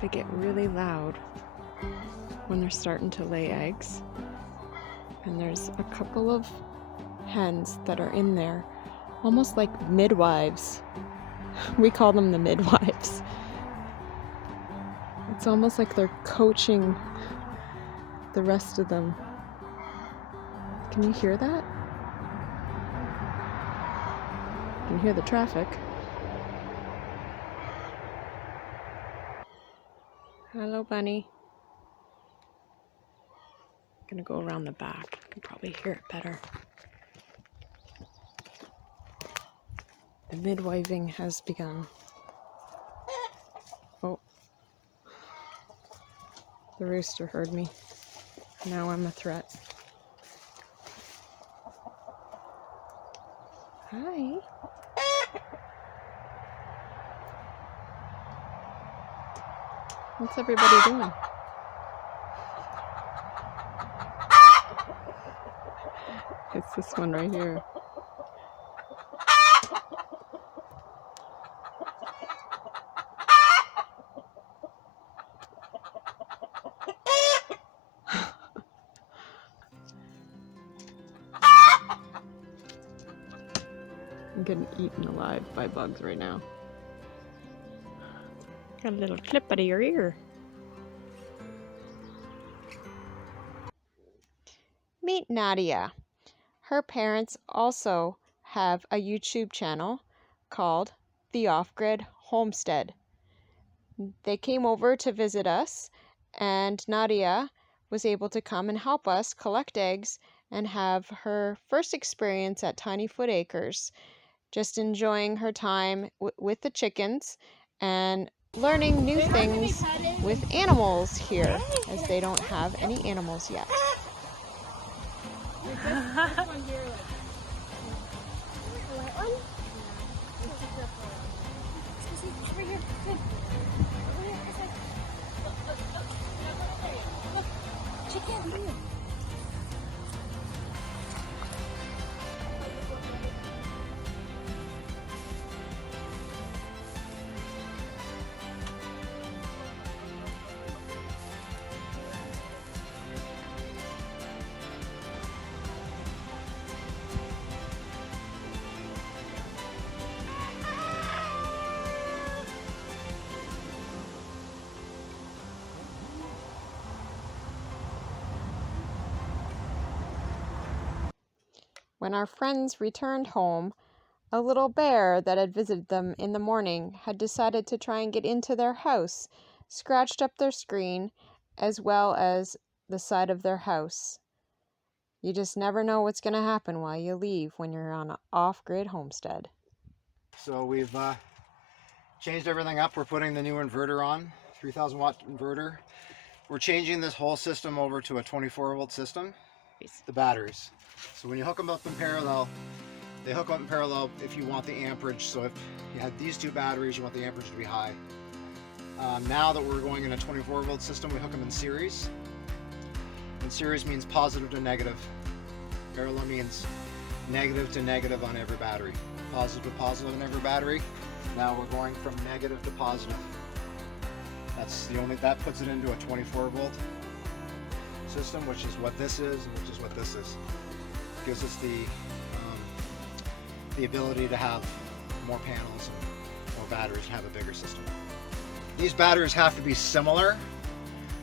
They get really loud when they're starting to lay eggs. And there's a couple of hens that are in there, almost like midwives. We call them the midwives. It's almost like they're coaching the rest of them. Can you hear that? You can hear the traffic. Hello, bunny. I'm gonna go around the back. You can probably hear it better. The midwiving has begun. Oh. The rooster heard me. Now I'm a threat. Hi. What's everybody doing? It's this one right here. I'm getting eaten alive by bugs right now. Got a little clip out of your ear. Meet Nadia. Her parents also have a YouTube channel called The Off-Grid Homestead. They came over to visit us, and Nadia was able to come and help us collect eggs and have her first experience at Tiny Foot Acres, just enjoying her time with the chickens and learning new things with animals here, as they don't have any animals yet. When our friends returned home, a little bear that had visited them in the morning had decided to try and get into their house, scratched up their screen as well as the side of their house. You just never know what's going to happen while you leave when you're on an off-grid homestead. So we've changed everything up. We're putting the new inverter on, 3000 watt inverter. We're changing this whole system over to a 24 volt system. The batteries. So when you hook them up in parallel, they hook up in parallel if you want the amperage. So if you had these two batteries, you want the amperage to be high. Now that we're going in a 24 volt system, we hook them in series. And series means positive to negative. Parallel means negative to negative on every battery. Positive to positive on every battery. Now we're going from negative to positive. That puts it into a 24 volt system, which is what this is and which is what this is. Gives us the ability to have more panels and more batteries and have a bigger system. These batteries have to be similar.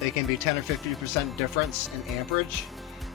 They can be 10 or 50% difference in amperage.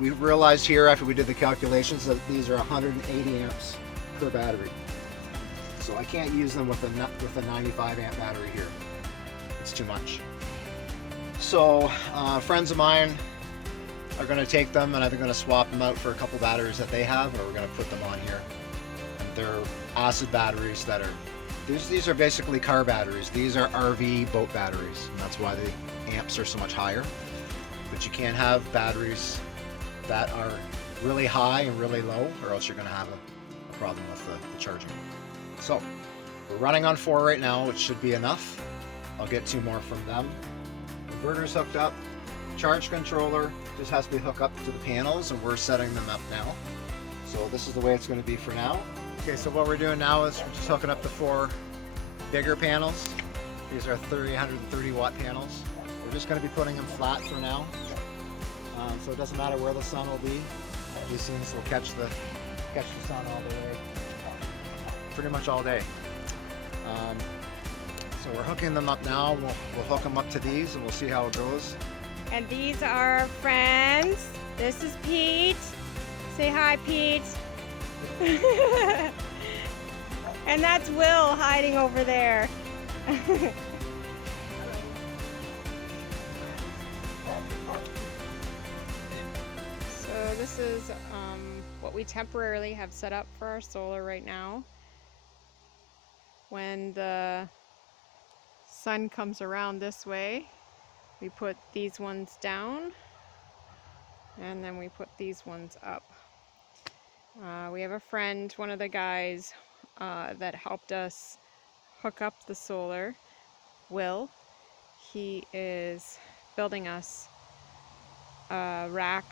We realized here after we did the calculations that these are 180 amps per battery. So I can't use them with a 95 amp battery here. It's too much. So friends of mine are going to take them and I'm going to swap them out for a couple batteries that they have, or we're going to put them on here. And they're acid batteries that are, these are basically car batteries. These are RV boat batteries, and that's why the amps are so much higher. But you can't have batteries that are really high and really low, or else you're going to have a problem with the charging. So we're running on 4 right now, which should be enough. I'll get 2 more from them. Inverter's hooked up. Charge controller just has to be hooked up to the panels, and we're setting them up now. So this is the way it's going to be for now. Okay, so what we're doing now is we're just hooking up the 4 bigger panels. These are 130 watt panels. We're just going to be putting them flat for now. So it doesn't matter where the sun will be. These things will catch the sun all the way, pretty much all day. So we're hooking them up now. We'll hook them up to these and we'll see how it goes. And these are our friends. This is Pete. Say hi, Pete. And that's Will hiding over there. So this is what we temporarily have set up for our solar right now. When the sun comes around this way, we put these ones down and then we put these ones up. We have a friend, one of the guys that helped us hook up the solar, Will. He is building us a rack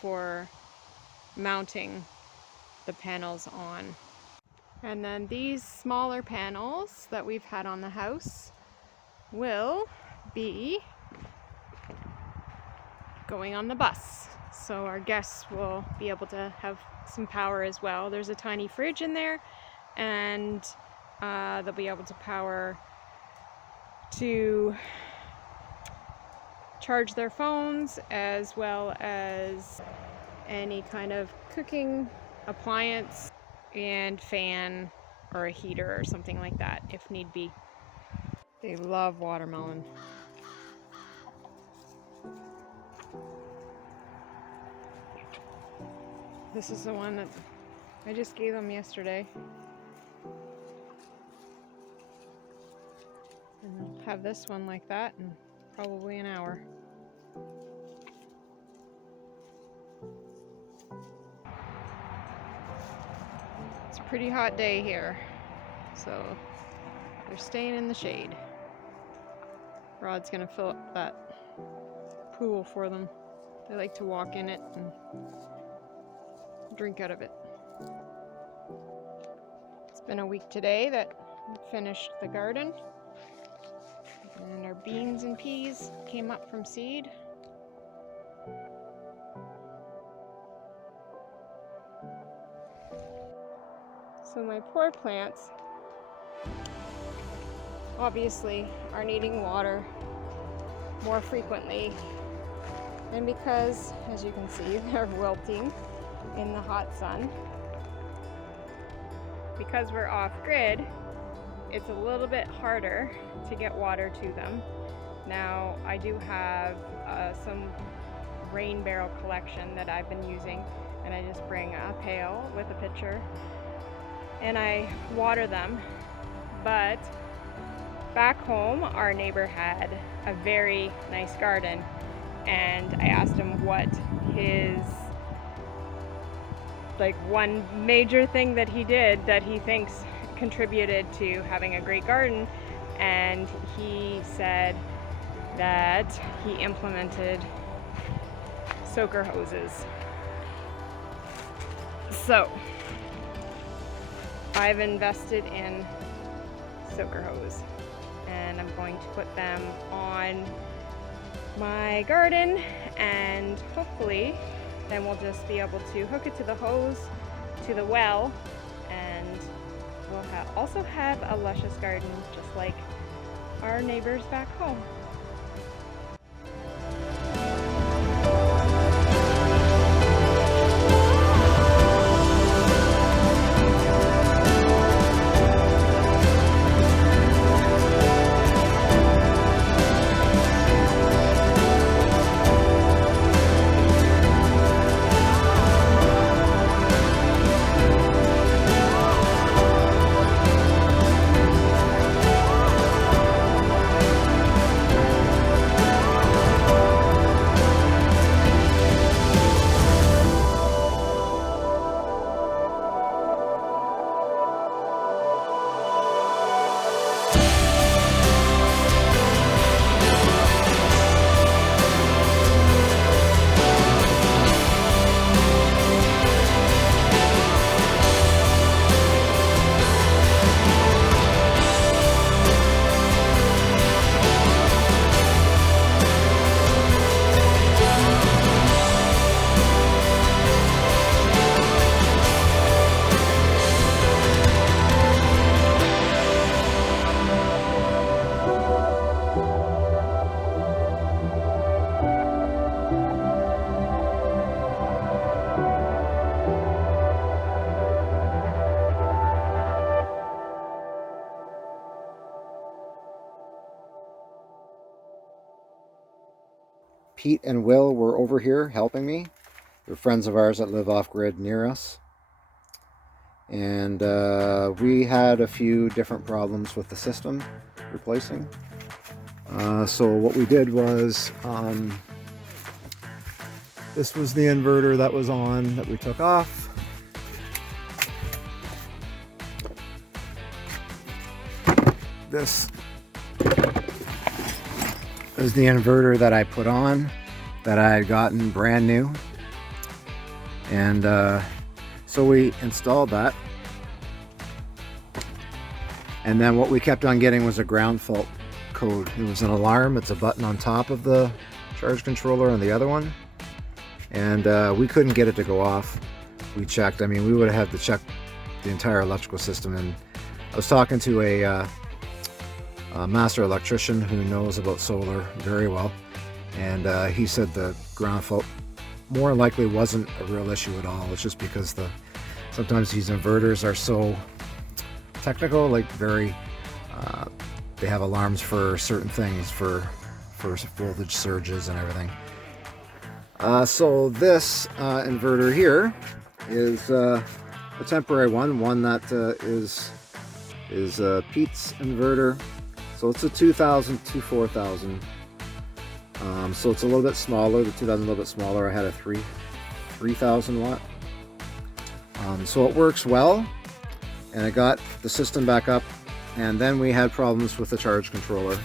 for mounting the panels on. And then these smaller panels that we've had on the house will be going on the bus. So our guests will be able to have some power as well. There's a tiny fridge in there, and they'll be able to power to charge their phones as well as any kind of cooking appliance and fan or a heater or something like that if need be. They love watermelon. This is the one that I just gave them yesterday. And they'll have this one like that in probably an hour. It's a pretty hot day here, so they're staying in the shade. Rod's gonna fill up that pool for them. They like to walk in it and drink out of it. It's been a week today that we finished the garden, and our beans and peas came up from seed. So my poor plants obviously are needing water more frequently, and because, as you can see, they're wilting in the hot sun. Because we're off grid, it's a little bit harder to get water to them. Now I do have some rain barrel collection that I've been using, and I just bring a pail with a pitcher and I water them. But back home, our neighbor had a very nice garden, and I asked him what his one major thing that he did that he thinks contributed to having a great garden, and he said that he implemented soaker hoses. So I've invested in soaker hose, and I'm going to put them on my garden, and hopefully then we'll just be able to hook it to the hose, to the well, and we'll also have a luscious garden just like our neighbors back home. Pete and Will were over here helping me. They're friends of ours that live off-grid near us. And we had a few different problems with the system replacing. So what we did was, this was the inverter that was on that we took off. This is the inverter that I put on, that I had gotten brand new. And so we installed that. And then what we kept on getting was a ground fault code. It was an alarm. It's a button on top of the charge controller on the other one. And we couldn't get it to go off. We checked. I mean, we would have had to check the entire electrical system. And I was talking to a master electrician who knows about solar very well. And he said the ground fault more likely wasn't a real issue at all. It's just because sometimes these inverters are so technical, like very they have alarms for certain things, for voltage surges and everything. So this inverter here is a temporary one that is Pete's inverter. So it's a 2000 to 4000. So it's a little bit smaller. The 2000 a little bit smaller. I had a 3000 watt. So it works well, and I got the system back up. And then we had problems with the charge controller.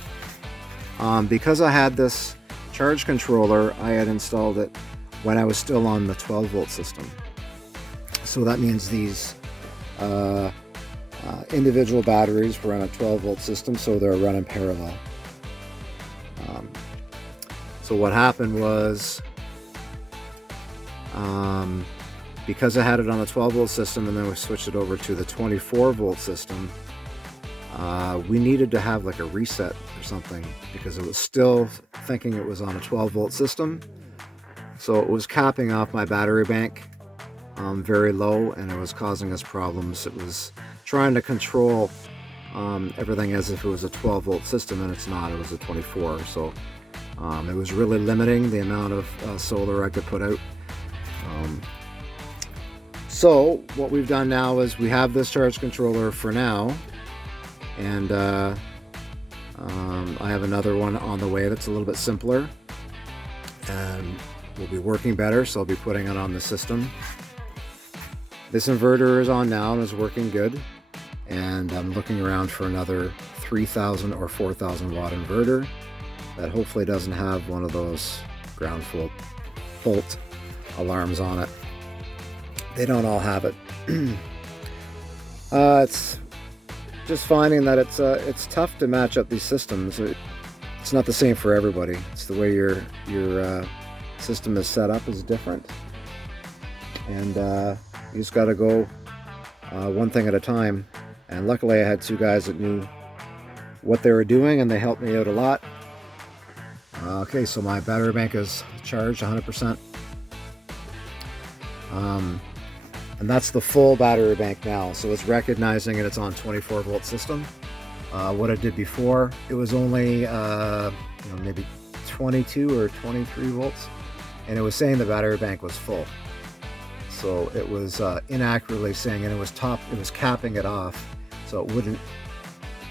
Because I had this charge controller, I had installed it when I was still on the 12 volt system. So that means these individual batteries were on a 12 volt system, so they're running parallel. So what happened was, because I had it on the 12 volt system and then we switched it over to the 24 volt system, we needed to have like a reset or something, because it was still thinking it was on a 12 volt system. So it was capping off my battery bank very low, and it was causing us problems. It was trying to control everything as if it was a 12 volt system, and it's not. It was a 24. So it was really limiting the amount of solar I could put out. So what we've done now is we have this charge controller for now, and I have another one on the way that's a little bit simpler and will be working better, so I'll be putting it on the system. This inverter is on now and is working good, and I'm looking around for another 3000 or 4000 watt inverter that hopefully doesn't have one of those ground fault alarms on it. They don't all have it. It's just finding that it's tough to match up these systems. It's not the same for everybody. It's the way your system is set up is different, and you just got to go one thing at a time. And luckily I had two guys that knew what they were doing, and they helped me out a lot. Okay, so my battery bank is charged 100%. And that's the full battery bank now. So it's recognizing it. It's on 24 volt system. What I did before, it was only maybe 22 or 23 volts, and it was saying the battery bank was full. So it was inaccurately saying, and it was capping it off, so it wouldn't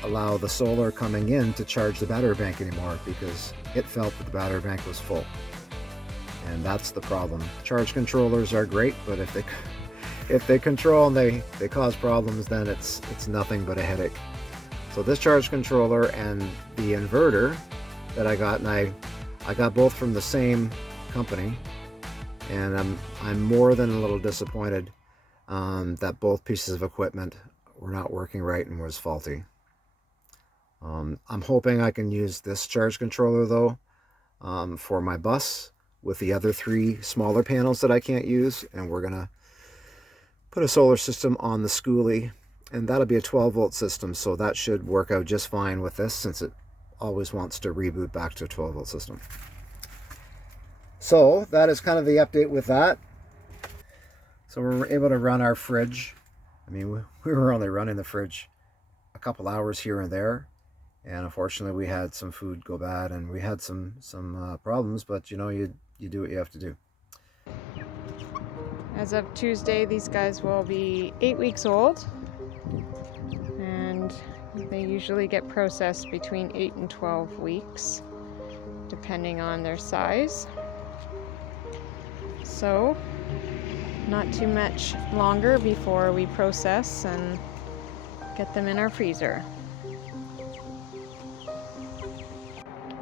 allow the solar coming in to charge the battery bank anymore, because it felt that the battery bank was full. And that's the problem. Charge controllers are great, but if they control and they cause problems, then it's nothing but a headache. So this charge controller and the inverter that I got, and I got both from the same company, and I'm more than a little disappointed that both pieces of equipment were not working right and was faulty. I'm hoping I can use this charge controller though for my bus with the other three smaller panels that I can't use, and we're gonna put a solar system on the schoolie, and that'll be a 12 volt system, so that should work out just fine with this, since it always wants to reboot back to a 12 volt system. So that is kind of the update with that. So we're able to run our fridge. I mean, we were only running the fridge a couple hours here and there, And unfortunately, we had some food go bad, and we had some problems. But you know, you do what you have to do. As of Tuesday, these guys will be 8 weeks old, and they usually get processed between 8 and 12 weeks, depending on their size. So, not too much longer before we process and get them in our freezer.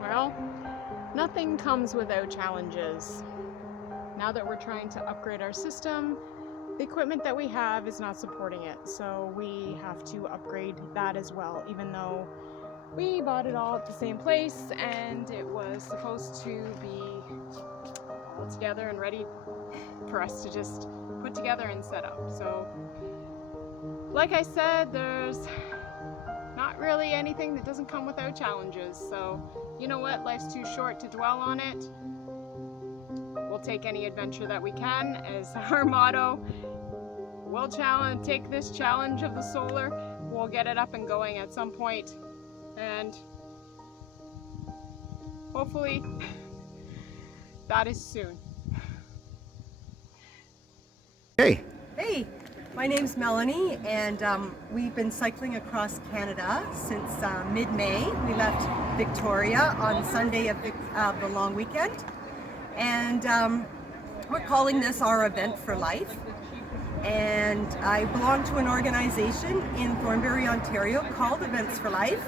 Well, nothing comes without challenges. Now that we're trying to upgrade our system, the equipment that we have is not supporting it, so we have to upgrade that as well, even though we bought it all at the same place and it was supposed to be all together and ready for us to just put together and set up. So, like I said, there's not really anything that doesn't come without challenges. So, you know what? Life's too short to dwell on it. We'll take any adventure that we can as our motto. We'll take this challenge of the solar. We'll get it up and going at some point, and hopefully that is soon. Hey. Hey, my name's Melanie, and we've been cycling across Canada since mid-May. We left Victoria on Sunday of the long weekend, and we're calling this our event for life. And I belong to an organization in Thornbury, Ontario called Events for Life,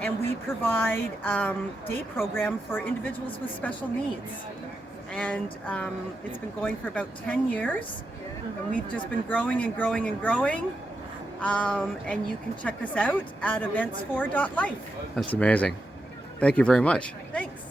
and we provide day program for individuals with special needs. And it's been going for about 10 years. And we've just been growing and growing and growing. And you can check us out at events4.life. That's amazing. Thank you very much. Thanks.